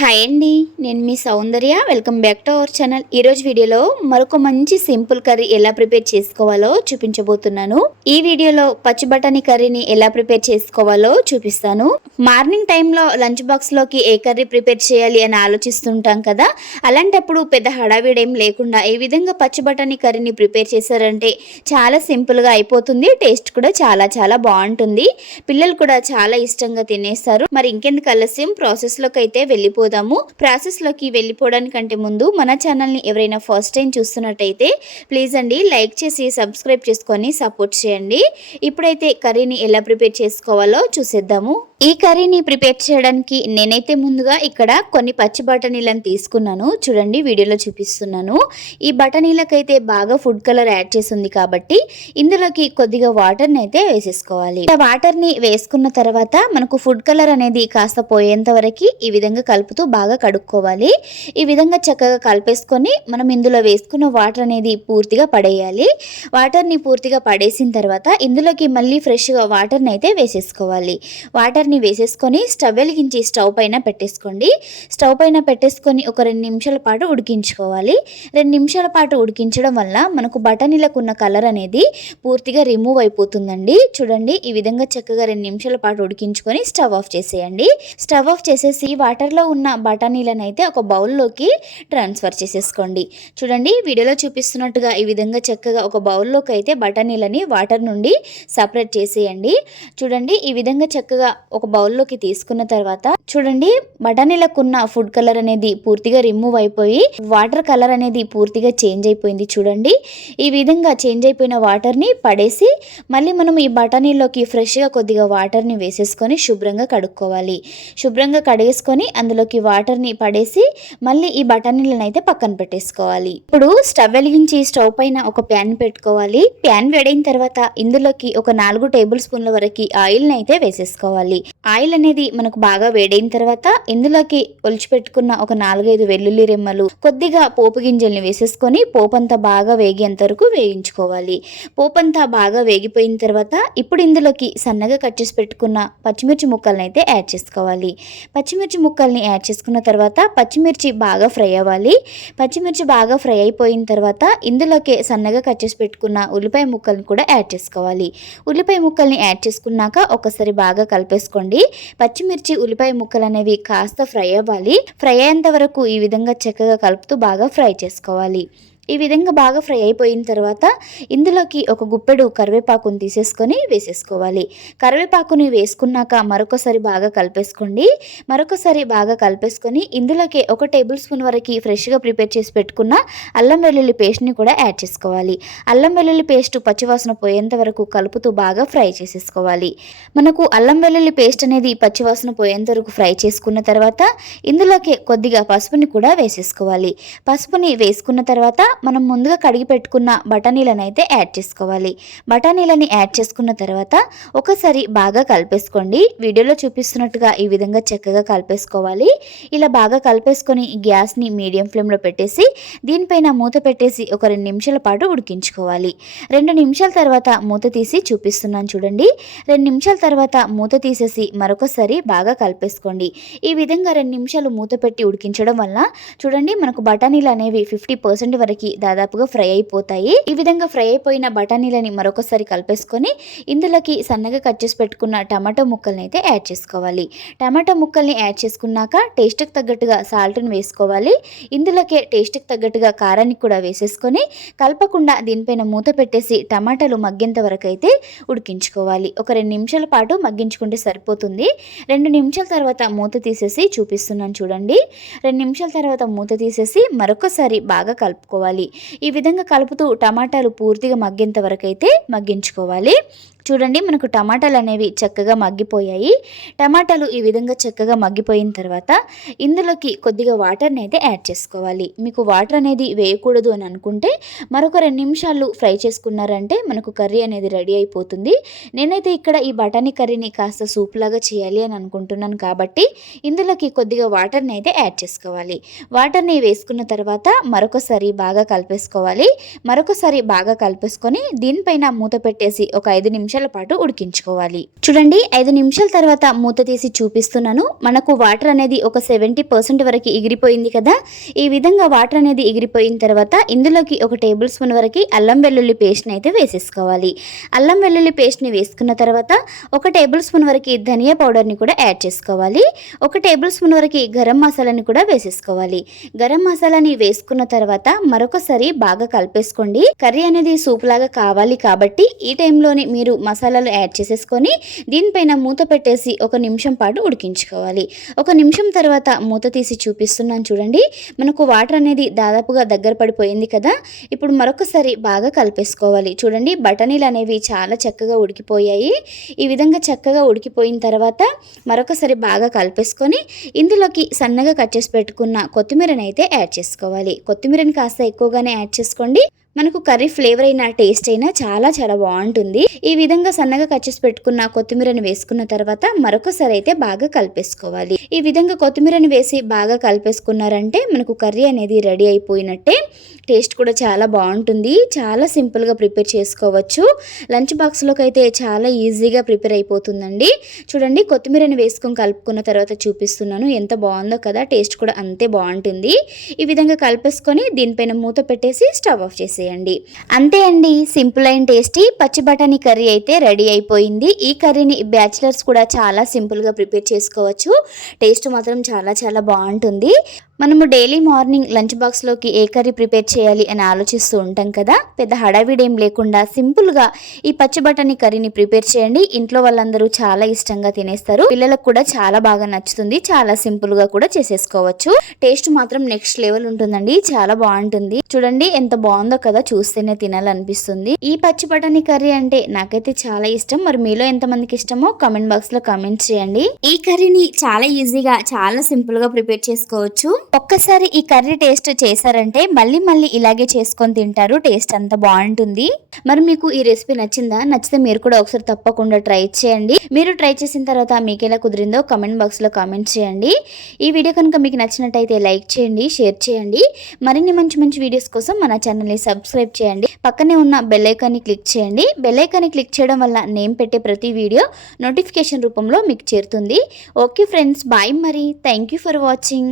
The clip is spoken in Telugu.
హాయ్ అండి నేను మీ Soundarya. Welcome back to our channel ఈరోజు వీడియోలో మరొక మంచి సింపుల్ కర్రీ ఎలా ప్రిపేర్ చేసుకోవాలో చూపించబోతున్నాను. ఈ వీడియోలో పచ్చి బఠానీ కర్రీని ఎలా ప్రిపేర్ చేసుకోవాలో చూపిస్తాను. మార్నింగ్ టైంలో లంచ్ బాక్స్లోకి ఏ కర్రీ ప్రిపేర్ చేయాలి అని ఆలోచిస్తుంటాం కదా? అలాంటప్పుడు పెద్ద హడావిడేం లేకుండా ఏ విధంగా పచ్చి బఠానీ కర్రీని ప్రిపేర్ చేశారంటే చాలా సింపుల్గా అయిపోతుంది టేస్ట్ కూడా చాలా చాలా బాగుంటుంది. పిల్లలు కూడా చాలా ఇష్టంగా తినేస్తారు. మరి ఇంకెందుకు ఆలస్యం? ప్రాసెస్లోకి అయితే వెళ్ళిపోదాము ప్రాసెస్లోకి వెళ్ళిపోవడానికంటే ముందు మన ఛానల్ని ఎవరైనా ఫస్ట్ టైం చూస్తున్నట్టయితే ప్లీజ్ అండి లైక్ చేసి సబ్స్క్రైబ్ చేసుకొని సపోర్ట్ చేయండి. ఇప్పుడైతే కర్రీని ఎలా ప్రిపేర్ చేసుకోవాలో చూసేద్దాము. ఈ కర్రీని ప్రిపేర్ చేయడానికి నేనైతే ముందుగా ఇక్కడ కొన్ని పచ్చి బఠానీలను తీసుకున్నాను. చూడండి వీడియోలో చూపిస్తున్నాను. ఈ బఠానీలకైతే బాగా ఫుడ్ కలర్ యాడ్ చేసింది కాబట్టి ఇందులోకి కొద్దిగా వాటర్ని అయితే వేసేసుకోవాలి. వాటర్ని వేసుకున్న తర్వాత మనకు ఫుడ్ కలర్ అనేది కాస్త పోయేంత వరకు ఈ విధంగా కలుపుతూ బాగా కడుక్కోవాలి. ఈ విధంగా చక్కగా కలిపేసుకొని మనం ఇందులో వేసుకున్న వాటర్ అనేది పూర్తిగా పడేయాలి. వాటర్ని పూర్తిగా పడేసిన తర్వాత ఇందులోకి మళ్ళీ ఫ్రెష్గా వాటర్ని అయితే వేసేసుకోవాలి. వాటర్ వాటర్ని వేసేసుకొని స్టవ్ వెలిగించి స్టవ్ పైన పెట్టేసుకోండి. స్టవ్ పైన పెట్టేసుకొని ఒక రెండు నిమిషాల పాటు ఉడికించుకోవాలి. రెండు నిమిషాల పాటు ఉడికించడం వల్ల మనకు బఠానీలకు ఉన్న కలర్ అనేది పూర్తిగా రిమూవ్ అయిపోతుందండి. చూడండి ఈ విధంగా చక్కగా రెండు నిమిషాల పాటు ఉడికించుకొని స్టవ్ ఆఫ్ చేసేయండి. స్టవ్ ఆఫ్ చేసేసి వాటర్లో ఉన్న బఠానీలను అయితే ఒక బౌల్లోకి ట్రాన్స్ఫర్ చేసేసుకోండి. చూడండి వీడియోలో చూపిస్తున్నట్టుగా ఈ విధంగా చక్కగా ఒక బౌల్లోకి అయితే బఠానీలని వాటర్ నుండి సపరేట్ చేసేయండి. చూడండి ఈ విధంగా చక్కగా ఒక బౌల్లోకి తీసుకున్న తర్వాత చూడండి బఠానీలకు ఉన్న ఫుడ్ కలర్ అనేది పూర్తిగా రిమూవ్ అయిపోయి వాటర్ కలర్ అనేది పూర్తిగా చేంజ్ అయిపోయింది చూడండి. ఈ విధంగా చేంజ్ అయిపోయిన వాటర్ని పడేసి మళ్ళీ మనం ఈ బఠానీలోకి ఫ్రెష్గా కొద్దిగా వాటర్ని వేసేసుకొని శుభ్రంగా కడుక్కోవాలి. శుభ్రంగా కడిగేసుకొని అందులోకి వాటర్ని పడేసి మళ్ళీ ఈ బఠానీలను అయితే పక్కన పెట్టేసుకోవాలి. ఇప్పుడు స్టవ్ వెలిగించి స్టవ్ పైన ఒక ప్యాన్ పెట్టుకోవాలి. ప్యాన్ వేడైన తర్వాత ఇందులోకి ఒక నాలుగు టేబుల్ స్పూన్ల వరకు ఆయిల్ని అయితే వేసేసుకోవాలి. ఆయిల్ అనేది మనకు బాగా వేడైన తర్వాత ఇందులోకి ఒలిచిపెట్టుకున్న ఒక నాలుగైదు వెల్లుల్లి రెమ్మలు కొద్దిగా పోపు గింజల్ని వేసేసుకొని పోపంతా బాగా వేగేంత వరకు వేయించుకోవాలి. పోపు అంతా బాగా వేగిపోయిన తర్వాత ఇప్పుడు ఇందులోకి సన్నగా కట్ చేసి పెట్టుకున్న పచ్చిమిర్చి ముక్కల్ని అయితే యాడ్ చేసుకోవాలి. పచ్చిమిర్చి ముక్కల్ని యాడ్ చేసుకున్న తర్వాత పచ్చిమిర్చి బాగా ఫ్రై అవ్వాలి. పచ్చిమిర్చి బాగా ఫ్రై అయిపోయిన తర్వాత ఇందులోకి సన్నగా కట్ చేసి పెట్టుకున్న ఉల్లిపాయ ముక్కల్ని కూడా యాడ్ చేసుకోవాలి. ఉల్లిపాయ ముక్కల్ని యాడ్ చేసుకున్నాక ఒకసారి బాగా కలిపేసుకోండి. పచ్చిమిర్చి ఉల్లిపాయ ముక్క ముక్కలు అనేవి కాస్త ఫ్రై అవ్వాలి. ఫ్రై అయ్యేంత వరకు ఈ విధంగా చక్కగా కలుపుతూ బాగా ఫ్రై చేసుకోవాలి. ఈ విధంగా బాగా ఫ్రై అయిపోయిన తర్వాత ఇందులోకి ఒక గుప్పెడు కరివేపాకుని తీసేసుకొని వేసేసుకోవాలి. కరివేపాకుని వేసుకున్నాక మరొకసారి బాగా కలిపేసుకోండి. మరొకసారి బాగా కలిపేసుకొని ఇందులోకి ఒక టేబుల్ స్పూన్ వరకు ఫ్రెష్గా ప్రిపేర్ చేసి పెట్టుకున్న అల్లం వెల్లుల్లి పేస్ట్ని కూడా యాడ్ చేసుకోవాలి. అల్లం వెల్లుల్లి పేస్ట్ పచ్చివాసన పోయేంత వరకు కలుపుతూ బాగా ఫ్రై చేసేసుకోవాలి. మనకు అల్లం వెల్లుల్లి పేస్ట్ అనేది పచ్చివాసన పోయేంత వరకు ఫ్రై చేసుకున్న తర్వాత ఇందులోకి కొద్దిగా పసుపుని కూడా వేసేసుకోవాలి. పసుపుని వేసుకున్న తర్వాత మనం ముందుగా కడిగి పెట్టుకున్న బఠానీలను అయితే యాడ్ చేసుకోవాలి. బఠానీలని యాడ్ చేసుకున్న తర్వాత ఒకసారి బాగా కలిపేసుకోండి. వీడియోలో చూపిస్తున్నట్టుగా ఈ విధంగా చక్కగా కలిపేసుకోవాలి. ఇలా బాగా కలిపేసుకొని గ్యాస్ని మీడియం ఫ్లేమ్లో పెట్టేసి దీనిపైన మూత పెట్టేసి ఒక రెండు నిమిషాల పాటు ఉడికించుకోవాలి. రెండు నిమిషాల తర్వాత మూత తీసి చూపిస్తున్నాను చూడండి. రెండు నిమిషాల తర్వాత మూత తీసేసి మరొకసారి బాగా కలిపేసుకోండి. ఈ విధంగా రెండు నిమిషాలు మూత పెట్టి ఉడికించడం వల్ల చూడండి మనకు బఠానీలు అనేవి ఫిఫ్టీ పర్సెంట్ వరకు దాదాపుగా ఫ్రై అయిపోతాయి. ఈ విధంగా ఫ్రై అయిపోయిన బఠానీలని మరొకసారి కలిపేసుకొని ఇందులోకి సన్నగా కట్ చేసి పెట్టుకున్న టమాటో ముక్కల్ని అయితే యాడ్ చేసుకోవాలి. టమాటో ముక్కల్ని యాడ్ చేసుకున్నాక టేస్ట్కి తగ్గట్టుగా సాల్ట్ని వేసుకోవాలి. ఇందులోకి టేస్ట్కి తగ్గట్టుగా కారాన్ని కూడా వేసేసుకొని కలపకుండా దీనిపైన మూత పెట్టేసి టమాటాలు మగ్గేంత వరకు అయితే ఉడికించుకోవాలి. ఒక రెండు నిమిషాల పాటు మగ్గించుకుంటే సరిపోతుంది. రెండు నిమిషాల తర్వాత మూత తీసేసి చూపిస్తున్నాను చూడండి. రెండు నిమిషాల తర్వాత మూత తీసేసి మరొకసారి బాగా కలుపుకోవాలి. ఈ విధంగా కలుపుతూ టమాటాలు పూర్తిగా మగ్గేంత వరకు అయితే మగ్గించుకోవాలి. చూడండి మనకు టమాటాలు అనేవి చక్కగా మగ్గిపోయాయి. టమాటాలు ఈ విధంగా చక్కగా మగ్గిపోయిన తర్వాత ఇందులోకి కొద్దిగా వాటర్ని అయితే యాడ్ చేసుకోవాలి. మీకు వాటర్ అనేది వేయకూడదు అని అనుకుంటే మరొక రెండు నిమిషాలు ఫ్రై చేసుకున్నారంటే మనకు కర్రీ అనేది రెడీ అయిపోతుంది. నేనైతే ఇక్కడ ఈ బఠానీ కర్రీని కాస్త సూప్ లాగా చేయాలి అని అనుకుంటున్నాను కాబట్టి ఇందులోకి కొద్దిగా వాటర్ని అయితే యాడ్ చేసుకోవాలి. వాటర్ని వేసుకున్న తర్వాత మరొకసారి బాగా బాగా కలిపేసుకోవాలి. మరొకసారి బాగా కలిపేసుకొని దీనిపైన మూత పెట్టేసి ఒక ఐదు నిమిషాల పాటు ఉడికించుకోవాలి. చూడండి ఐదు నిమిషాల తర్వాత మూత తీసి చూపిస్తున్నాను. మనకు వాటర్ అనేది ఒక సెవెంటీ పర్సెంట్ వరకు ఎగిరిపోయింది కదా? ఈ విధంగా వాటర్ అనేది ఎగిరిపోయిన తర్వాత ఇందులోకి ఒక టేబుల్ స్పూన్ వరకు అల్లం వెల్లుల్లి పేస్ట్ని అయితే వేసేసుకోవాలి. అల్లం వెల్లుల్లి పేస్ట్ని వేసుకున్న తర్వాత ఒక టేబుల్ స్పూన్ వరకు ధనియా పౌడర్ని కూడా యాడ్ చేసుకోవాలి. ఒక టేబుల్ స్పూన్ వరకు గరం మసాలాని కూడా వేసేసుకోవాలి. గరం మసాలాని వేసుకున్న తర్వాత మరొక మరొకసారి బాగా కలిపేసుకోండి. కర్రీ అనేది సూప్ లాగా కావాలి కాబట్టి ఈ టైంలోనే మీరు మసాలాలు యాడ్ చేసేసుకొని దీనిపైన మూత పెట్టేసి ఒక నిమిషం పాటు ఉడికించుకోవాలి. ఒక నిమిషం తర్వాత మూత తీసి చూపిస్తున్నాను చూడండి. మనకు వాటర్ అనేది దాదాపుగా దగ్గర పడిపోయింది కదా. ఇప్పుడు మరొకసారి బాగా కలిపేసుకోవాలి. చూడండి బఠానీలు అనేవి చాలా చక్కగా ఉడికిపోయాయి. ఈ విధంగా చక్కగా ఉడికిపోయిన తర్వాత మరొకసారి బాగా కలిపేసుకొని ఇందులోకి సన్నగా కట్ చేసి పెట్టుకున్న కొత్తిమీరని అయితే యాడ్ చేసుకోవాలి. కొత్తిమీరని కాస్త ఎక్కువగానే యాడ్ చేసుకోండి. మనకు కర్రీ ఫ్లేవర్ అయినా టేస్ట్ అయినా చాలా చాలా బాగుంటుంది. ఈ విధంగా సన్నగా కట్ చేసి పెట్టుకున్న కొత్తిమీరని వేసుకున్న తర్వాత మరొకసారి అయితే బాగా కలిపేసుకోవాలి. ఈ విధంగా కొత్తిమీరని వేసి బాగా కలిపేసుకున్నారంటే మనకు కర్రీ అనేది రెడీ అయిపోయినట్టే. టేస్ట్ కూడా చాలా బాగుంటుంది. చాలా సింపుల్గా ప్రిపేర్ చేసుకోవచ్చు. లంచ్ బాక్స్లోకి అయితే చాలా ఈజీగా ప్రిపేర్ అయిపోతుందండి. చూడండి కొత్తిమీరని వేసుకొని కలుపుకున్న తర్వాత చూపిస్తున్నాను. ఎంత బాగుందో కదా టేస్ట్ కూడా అంతే బాగుంటుంది. ఈ విధంగా కలిపేసుకొని దీనిపైన మూత పెట్టేసి స్టవ్ ఆఫ్ చేసి వేసేయండి అంతే అండి. సింపుల్ అండ్ టేస్టీ పచ్చి బఠానీ కర్రీ అయితే రెడీ అయిపోయింది. ఈ కర్రీని బ్యాచిలర్స్ కూడా చాలా సింపుల్గా ప్రిపేర్ చేసుకోవచ్చు. టేస్ట్ మాత్రం చాలా చాలా బాగుంటుంది. మనము డైలీ మార్నింగ్ లంచ్ బాక్స్లోకి ఏ కర్రీ ప్రిపేర్ చేయాలి అని ఆలోచిస్తూ ఉంటాం కదా పెద్ద హడావిడేం లేకుండా సింపుల్గా ఈ పచ్చి బఠానీ కర్రీని ప్రిపేర్ చేయండి. ఇంట్లో వాళ్ళందరూ చాలా ఇష్టంగా తినేస్తారు. పిల్లలకు కూడా చాలా బాగా నచ్చుతుంది. చాలా సింపుల్గా కూడా చేసేసుకోవచ్చు. టేస్ట్ మాత్రం నెక్స్ట్ లెవెల్ ఉంటుందండి. చాలా బాగుంటుంది. చూడండి ఎంత బాగుందో కదా చూస్తేనే తినాలనిపిస్తుంది. ఈ పచ్చి బఠానీ కర్రీ అంటే నాకైతే చాలా ఇష్టం. మరి మీలో ఎంతమందికి ఇష్టమో కమెంట్ బాక్స్లో చేయండి. ఈ కర్రీని చాలా ఈజీగా చాలా సింపుల్గా ప్రిపేర్ చేసుకోవచ్చు. ఒక్కసారి ఈ కర్రీ టేస్ట్ చేశారంటే మళ్ళీ మళ్ళీ ఇలాగే చేసుకొని తింటారు. టేస్ట్ అంత బాగుంటుంది. మరి మీకు ఈ రెసిపీ నచ్చిందా? నచ్చితే మీరు కూడా ఒకసారి తప్పకుండా ట్రై చేయండి. మీరు ట్రై చేసిన తర్వాత మీకు ఎలా కుదిరిందో కామెంట్ బాక్స్లో కామెంట్ చేయండి. ఈ వీడియో కనుక మీకు నచ్చినట్టయితే లైక్ చేయండి షేర్ చేయండి. మరిన్ని మంచి మంచి వీడియోస్ కోసం మన ఛానల్ని సబ్స్క్రైబ్ చేయండి. పక్కనే ఉన్న బెల్లైకాన్ని క్లిక్ చేయండి. బెల్లైకాన్ని క్లిక్ చేయడం వల్ల నేను పెట్టే ప్రతి వీడియో నోటిఫికేషన్ రూపంలో మీకు చేరుతుంది. ఓకే ఫ్రెండ్స్ బాయ్ మరి. Thank you for watching.